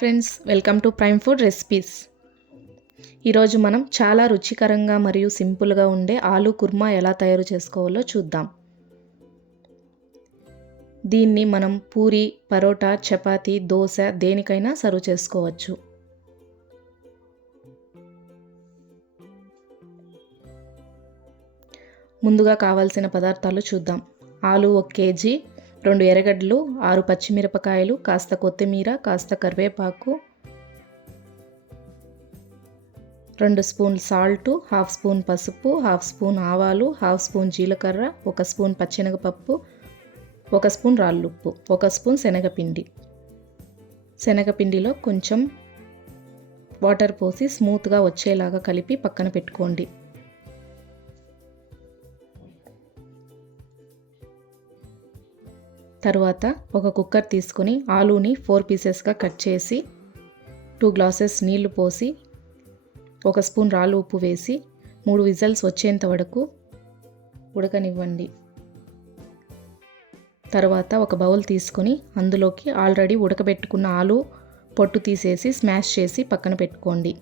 Hi friends, welcome to prime food recipes. ఈరోజు మనం చాలా రుచికరంగా మరియు సింపుల్గా ఉండే ఆలూ కుర్మా ఎలా తయారు చేసుకోవాలో చూద్దాం. దీన్ని మనం పూరి, పరోటా, చపాతీ, దోశ దేనికైనా సర్వ్ చేసుకోవచ్చు. ముందుగా కావాల్సిన పదార్థాలు చూద్దాం. ఆలూ 1 కేజీ, 2 ఎర్రగడ్డలు, 6 పచ్చిమిరపకాయలు, కాస్త కొత్తిమీర, కాస్త కరివేపాకు, 2 స్పూన్లు సాల్టు, 1/2 స్పూన్ పసుపు, 1/2 స్పూన్ ఆవాలు, 1/2 స్పూన్ జీలకర్ర, 1 స్పూన్ పచ్చెనగపప్పు, 1 స్పూన్ రాళ్ళుప్పు, 1 స్పూన్ శనగపిండి. శనగపిండిలో కొంచెం వాటర్ పోసి స్మూత్గా వచ్చేలాగా కలిపి పక్కన పెట్టుకోండి. తరువాత ఒక కుక్కర్ తీసుకొని ఆలూని 4 పీసెస్గా కట్ చేసి 2 గ్లాసెస్ నీళ్లు పోసి 1 స్పూన్ రాళ్ళు ఉప్పు వేసి 3 విజిల్స్ వచ్చేంత వరకు ఉడకనివ్వండి. తర్వాత ఒక బౌల్ తీసుకొని అందులోకి ఆల్రెడీ ఉడకబెట్టుకున్న ఆలూ పొట్టు తీసేసి స్మాష్ చేసి పక్కన పెట్టుకోండి.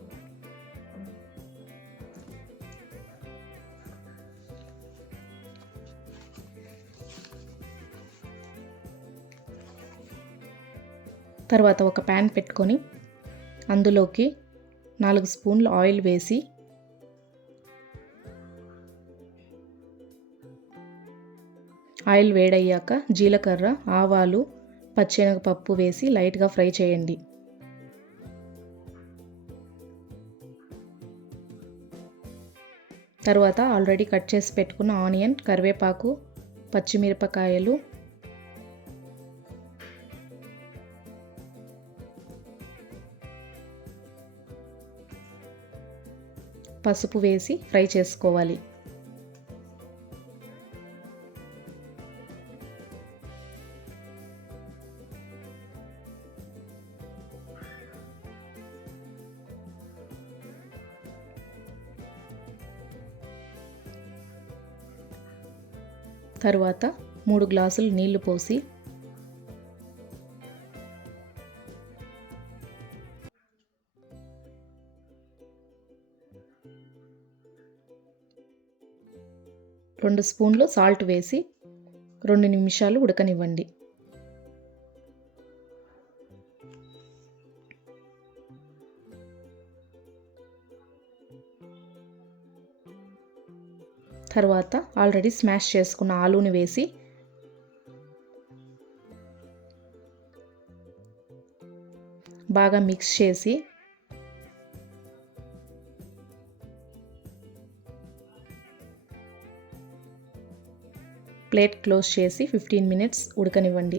తర్వాత ఒక ప్యాన్ పెట్టుకొని అందులోకి 4 స్పూన్లు ఆయిల్ వేసి ఆయిల్ వేడయ్యాక జీలకర్ర, ఆవాలు, పచ్చెనగపప్పు వేసి లైట్గా ఫ్రై చేయండి. తర్వాత ఆల్రెడీ కట్ చేసి పెట్టుకున్న ఆనియన్, కరివేపాకు, పచ్చిమిరపకాయలు, పసుపు వేసి ఫ్రై చేసుకోవాలి. తరువాత 3 గ్లాసులు నీళ్లు పోసి రెండు స్పూన్లు సాల్ట్ వేసి 2 నిమిషాలు ఉడకనివ్వండి. తర్వాత ఆల్రెడీ స్మాష్ చేసుకున్న ఆలూని వేసి బాగా మిక్స్ చేసి ప్లేట్ క్లోజ్ చేసి 15 మినిట్స్ ఉడకనివ్వండి.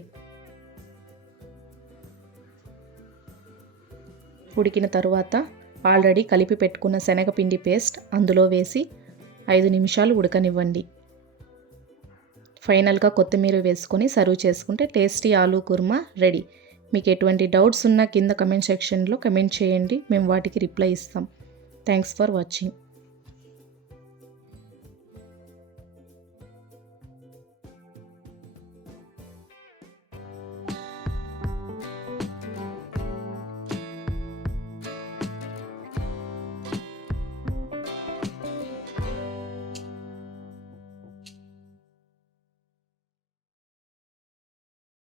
ఉడికిన తరువాత ఆల్రెడీ కలిపి పెట్టుకున్న శనగపిండి పేస్ట్ అందులో వేసి 5 నిమిషాలు ఉడకనివ్వండి. ఫైనల్గా కొత్తిమీర వేసుకొని సర్వ్ చేసుకుంటే టేస్టీ ఆలూ కుర్మా రెడీ. మీకు ఎటువంటి డౌట్స్ ఉన్నా కింద కమెంట్ సెక్షన్లో కమెంట్ చేయండి, మేము వాటికి రిప్లై ఇస్తాం. Thanks for watching.